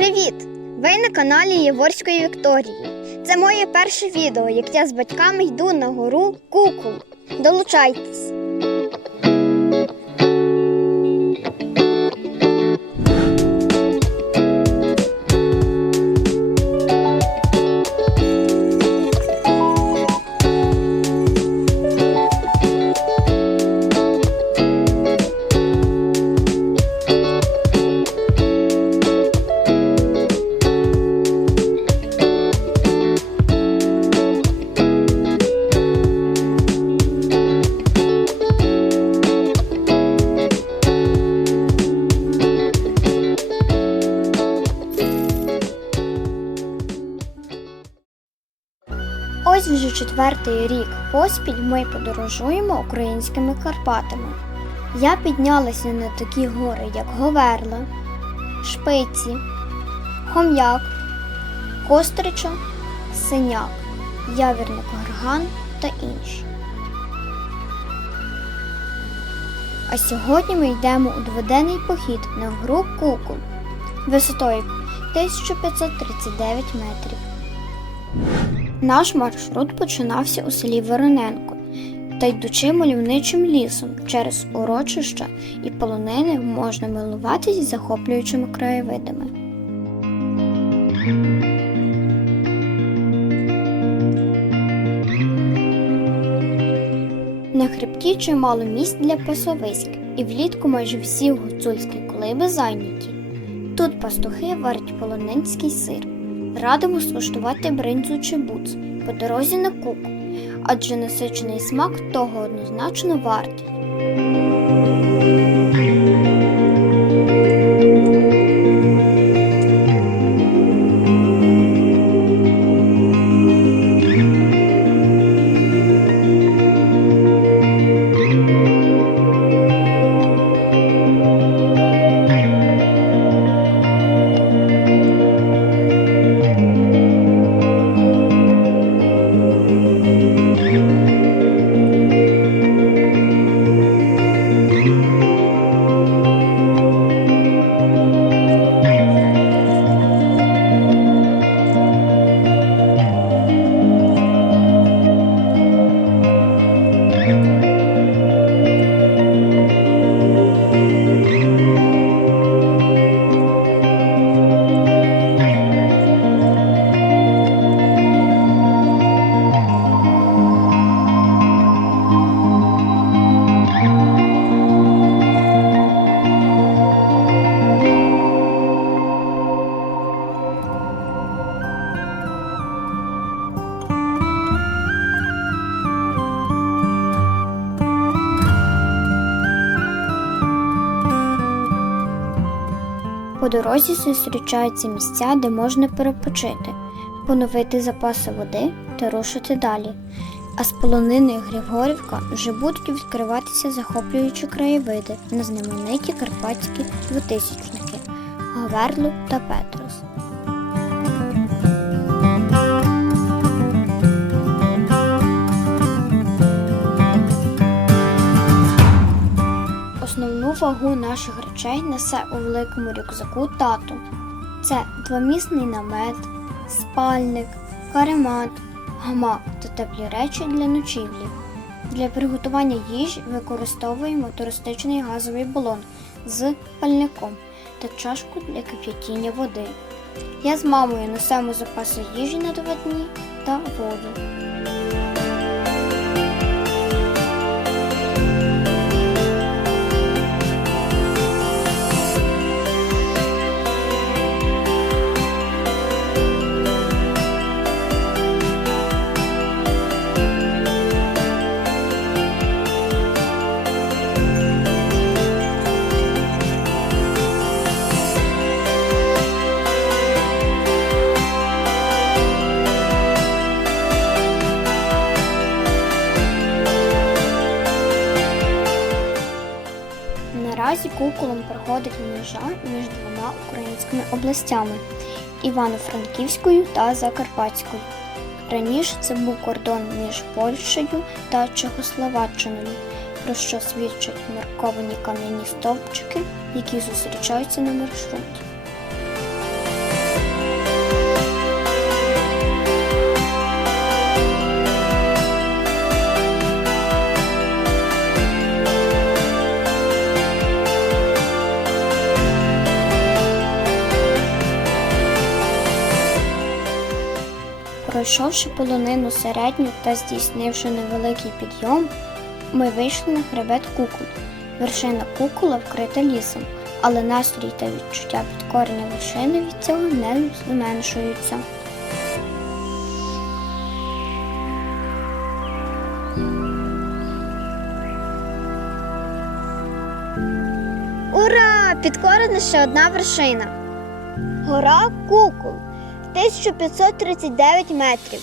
Привіт! Ви на каналі Єворської Вікторії. Це моє перше відео, як я з батьками йду на гору Кукол. Долучайтесь! Ось вже четвертий рік поспіль ми подорожуємо українськими Карпатами. Я піднялася на такі гори, як Говерла, Шпиці, Хом'як, Кострича, Синяк, Явірник Горган та інші. А сьогодні ми йдемо у дводенний похід на гору Кукол висотою 1539 метрів. Наш маршрут починався у селі Вороненко та йдучи мальовничим лісом через урочища і полонини можна милуватись захоплюючими краєвидами. На хребті чимало місць для пасовиськ, і влітку майже всі гуцульські колиби зайняті. Тут пастухи варять полонинський сир. Радимо скуштувати бринзу чи буц по дорозі на кук, адже насичений смак того однозначно вартий. По дорозі зустрічаються місця, де можна перепочити, поновити запаси води та рушити далі. А з полонини Григорівка вже будуть відкриватися захоплюючі краєвиди на знамениті карпатські двотисячники Говерлу та Петрос. Вагу наших речей несе у великому рюкзаку тато. Це двомісний намет, спальник, каремат, гамак та теплі речі для ночівлі. Для приготування їжі використовуємо туристичний газовий балон з пальником та чашку для кип'ятіння води. Я з мамою несемо запаси їжі на два дні та воду. Наразі куколом проходить межа між двома українськими областями Івано-Франківською та Закарпатською. Раніше це був кордон між Польщею та Чехословаччиною, про що свідчать марковані кам'яні стовпчики, які зустрічаються на маршруті. Пройшовши полонину середню та здійснивши невеликий підйом, ми вийшли на хребет кукол. Вершина кукола вкрита лісом, але настрій та відчуття підкорення вершини від цього не зменшуються. Ура! Підкорена ще одна вершина. Гора Кукол 1539 метрів.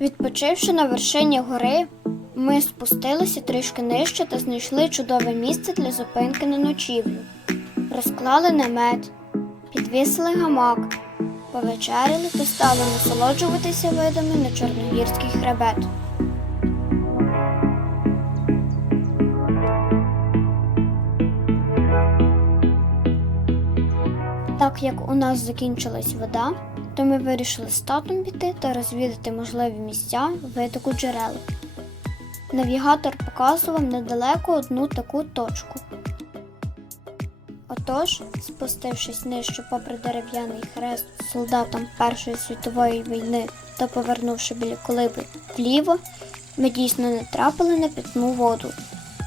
Відпочивши на вершині гори, ми спустилися трішки нижче та знайшли чудове місце для зупинки на ночівлю. Розклали намет, підвісили гамак, повечеряли та стали насолоджуватися видами на Чорногірський хребет. Так як у нас закінчилась вода, то ми вирішили з татом піти та розвідати можливі місця витоку джерел. Навігатор показував недалеко одну таку точку. Отож, спустившись нижче попри дерев'яний хрест з солдатом Першої світової війни та повернувши біля колиби вліво, ми дійсно не трапили на питну воду,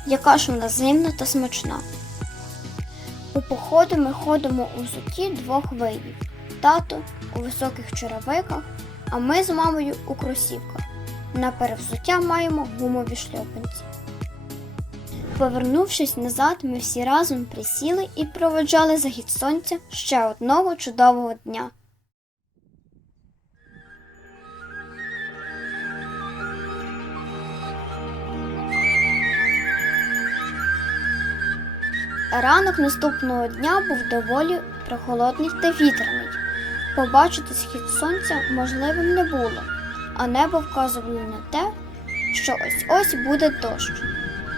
яка ж вона зимна та смачна. У походи ми ходимо у суті двох видів. Тато у високих черевиках, а ми з мамою у кросівках. На перевзуття маємо гумові шльопанці. Повернувшись назад, ми всі разом присіли і проводжали захід сонця ще одного чудового дня. Ранок наступного дня був доволі прохолодний та вітряний. Побачити схід сонця можливим не було, а небо вказувало на те, що ось ось буде дощ.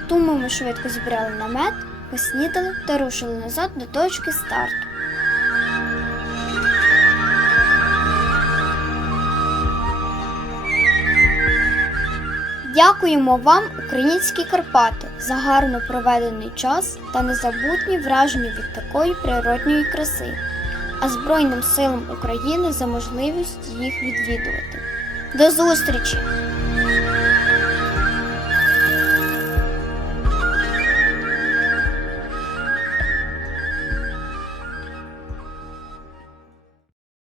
Тому ми швидко зібрали намет, поснідали та рушили назад до точки старту. Дякуємо вам, українські Карпати, за гарно проведений час та незабутні враження від такої природньої краси, а Збройним силам України за можливість їх відвідувати. До зустрічі!